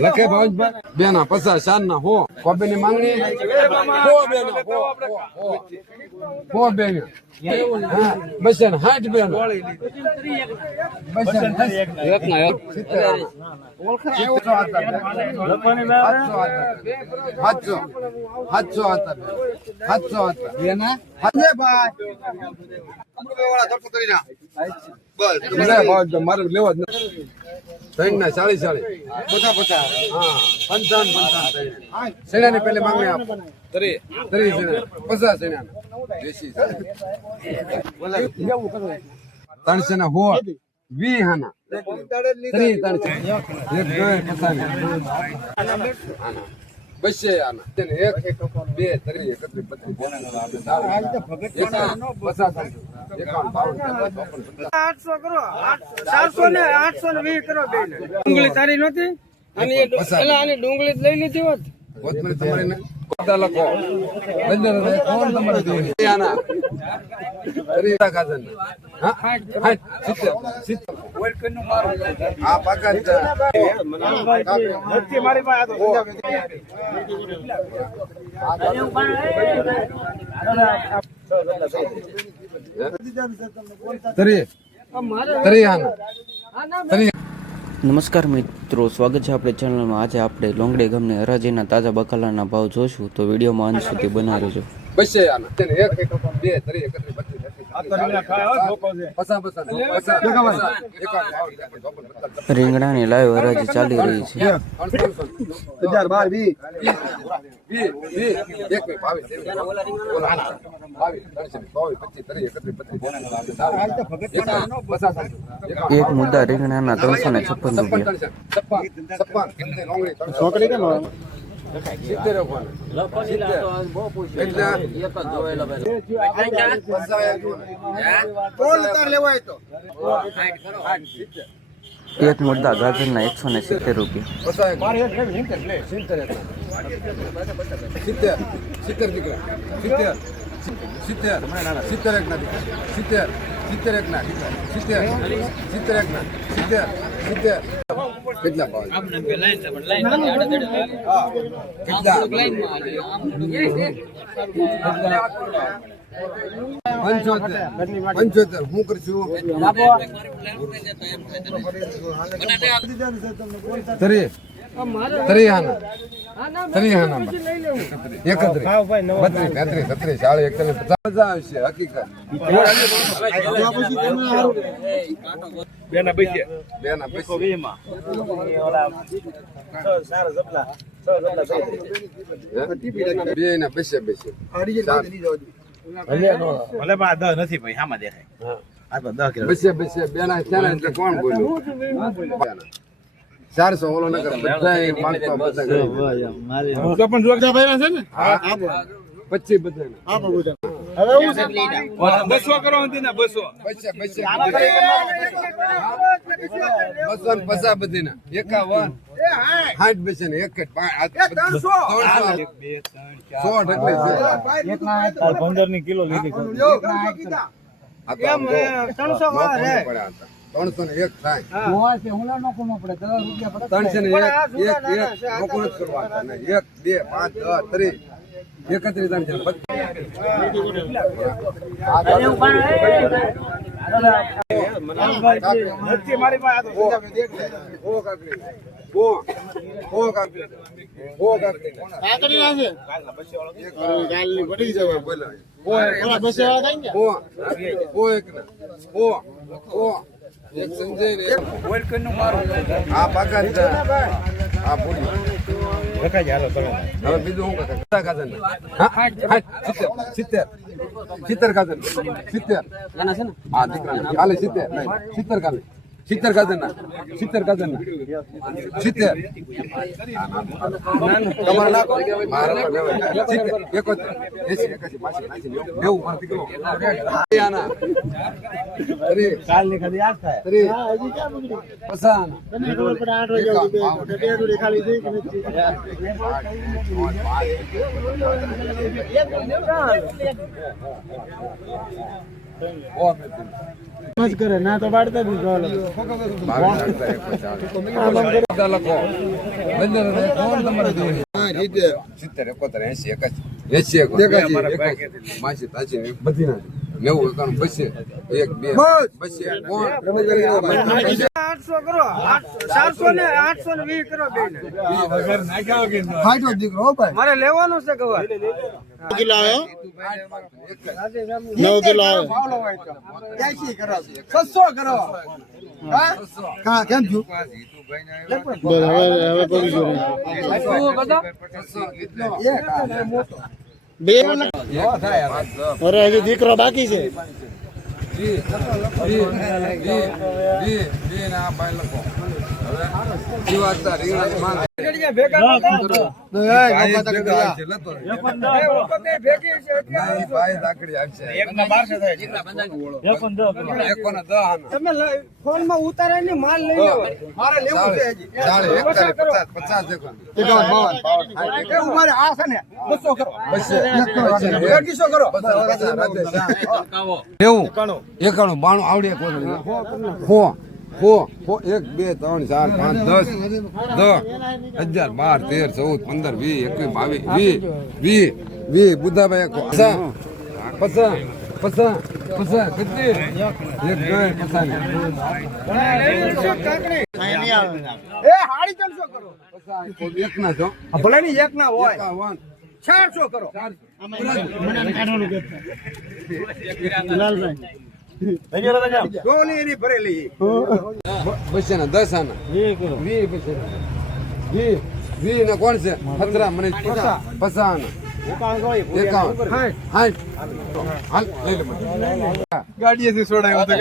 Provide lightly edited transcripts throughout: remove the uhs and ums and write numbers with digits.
લખે બેના 50 શાન ના હો કોબી ની માંગણી હો બેન બસ 60 બેન મારે લેવા જ ત્રણ ના 40 સેના ની પેલી માંગણી આપ 50 સેના દેશી 300 ના હો 20 હાના 200 આના 1 2 3 800 કરો 400 ને 820 કરો બે ડુંગળી તારી નહોતી અને પેલા આની ડુંગળી લઈ લીધી હોત કોથમરી તમારી ને કોતા લખો બંદર કોણ તમારે દે આના રીતા કાજન હા હા સિત્તેર ઓઇલ કનું મારો આ પાકા નથી મારી પાસે નમસ્કાર મિત્રો, સ્વાગત છે આપણે ચેનલમાં. આજે આપણે લોંગડે ગામને હરાજીના તાજા બકાલાના ભાવ જોશું, તો વિડીયોમાં અંત સુધી બનાવી રહેજો. રીંગણાની લાઈવ હરાજી ચાલી રહી છે. એક મુદ્દા રીંગણાના 356 રૂપિયા. એક મુદ્દા ગાજરના 170 પંચોતેર હું કરશું નથી ભાઈ આમાં દેખાય કોણ બોલ્યું 400 ઓલો નગર બધા 500 બધા 200 કરો ને 200 250 બધી ના 51 60 બેસે ને 1 15 ની કિલો લીધી 301 થાય 301 1 2 5 10 30 31 બીજું સિત્તેર કાજન 70 હા દીકરા કાલે 70 કાલે 70 કાજરના 70 કાજરના 70 તમારે નાખો મારે 71 આના અરે કાલ ની ખાલી આજ થાય પસાન મત કરે ના તો બાળતા બી લખો બંદર કોણ તમારે જોઈએ 70 71 80 81 માસી તાજી બધી ના 90 91 બસે 1 2 બસે કોણ 800 કરો 700 ને 820 કરો બે ને વગર નાખ્યા વગર ફાઈટો દીકરો ભાઈ મારે લેવાનું છે ગવાર કિલો આવ્યો 9 કિલો આવ્યો 600 કરો હા કેમ છું બસ હવે પડી ગયો બે અરે હજી દીકરો બાકી છે તમે ફોન માં ઉતારે ને માલ લઈ લો મારે લેવું છે હજી 50 મારે આ છે ને 200 કરો 200 કરો એવું 91 92 આવડે હો 1 2 3 4 5 10 11 12 13 14 15 20 21 22 બુદ્ધાભાઈ પસા કેટલી એક ગઈ પસાની એ હાડી 300 કરો પસા એક ના છો ભલે ની એક ના હોય 51 400 કરો ગોલી એની ભરેલી બસે ના 10 આના 20 બસે 20 ને કોણ છે 17 મને પસા આના 51 હાલ લઈ લે ગાડીએથી છોડાયો તો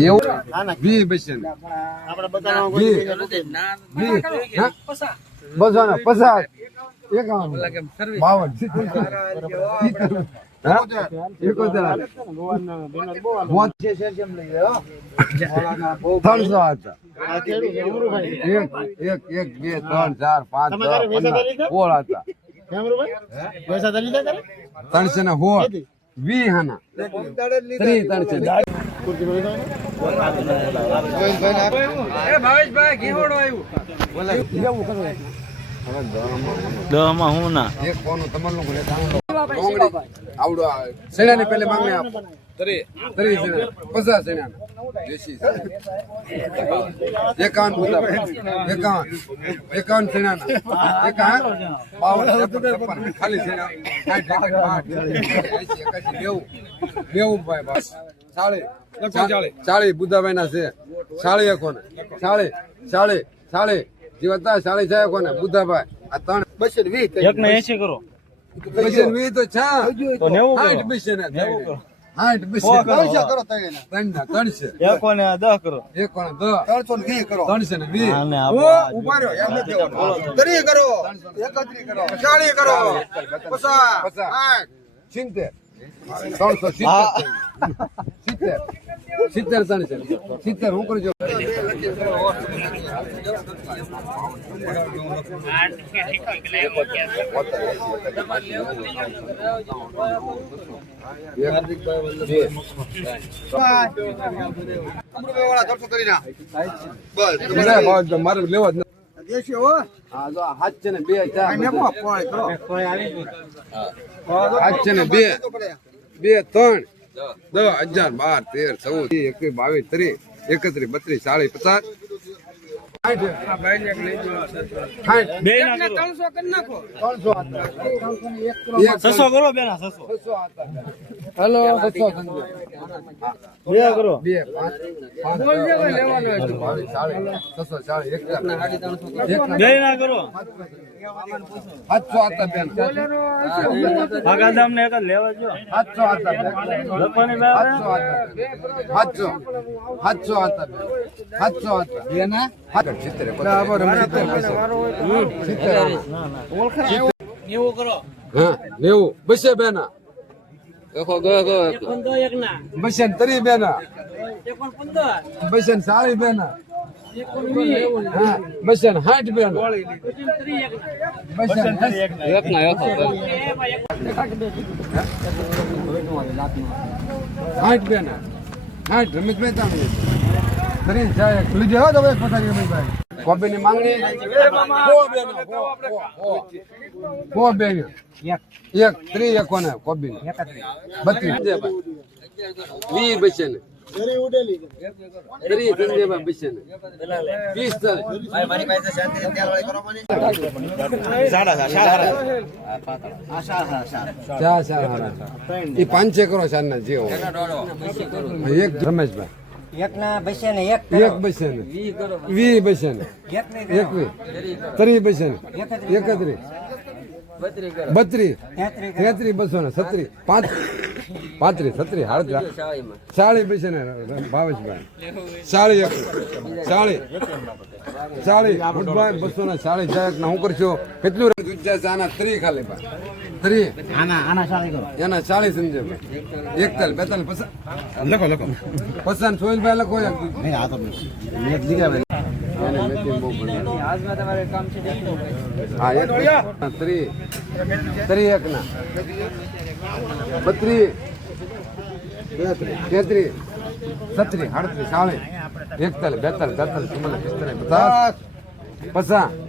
એવું 20 બસે આપણે બતાવવા બસો 50 51 52 ભાવેશભાઈ ઘીવડો આવ્યું દમાં હું ના એક કોનું તમારું આવડો સેના ની પેલે માંગણી આપો 30 સેના 50 સેના દેશી 51 સેના 51 ખાલી સેના 40 બુદ્ધાભાઈ ના છે 40 કોને 40 જીવતા 40 કોને બુદ્ધાભાઈ આ 3 220 એક ને 80 કરો 220 તો છા તો 90 કરો 60 ને 60 કરો 300 એક ને 10 કરો એક કોને 320 કરો 320 આને ઉભા રહ્યો એમ નથી દેવાનું 30 કરો 31 કરો 40 કરો 50 70 70 હું કરજો મારે લેવા જ દેશી હો હા જો હાથ છે ને 2 4 ને કો પોય કરો હાથ છે ને 2 3 10 11 12 13 14 21 22 23 31 32 40 50 બે એક ના ને કરો 300 કરી નાખો 600 કરો બેના 600 600 હેલો 600 સંજય બે કરો 2 5 બોલ જે ભાઈ લેવાનો હોય તો. 640 બે ના કરો 700 હતા બેન બોલેરો હશે. આગા દામ ને એક જ લેવા જો 700 હતા બેન લખવાની બે 700 હતા 700 હતા બેના 70 બરાબર 70 એવું કરો હા 90 બસે બેના બસન 3 બેના બસન 40 બેના હા બસન 60 બેના બસન 60 બેના 60 રમેશભાઈ તમે તરી જાય લીધે હો તમે પતાવી રમેશભાઈ કોબીની માંગણી કો બેન એક 3 એકોને કોબી 32 વી બચન શરી ઉડેલી 3 સંજયભાઈ બચન 20 મારી પાસે શાંતિ તેલ વાળી કરો મને ચા એ 5 કરો સારના જેવો એક રમેશભાઈ એક ના બસે ને એક એક બચન 20 બચન 21 3 બચન 31 32 33 237 35 36 40 બચન ભાવેશભાઈ 40 ગુડભાઈ 240 જાય હું કરશો કેટલું આના 3 ખાલી 3 આના શાળી કરો એના 40 સંજયભાઈ 41 42 લખો પસંદ સોહિલભાઈ લખો નહીં આ તો મેં દીધા ભાઈ હા એક 3 એક ના 32 33 37 38 40 41 42 43 44 45 50 50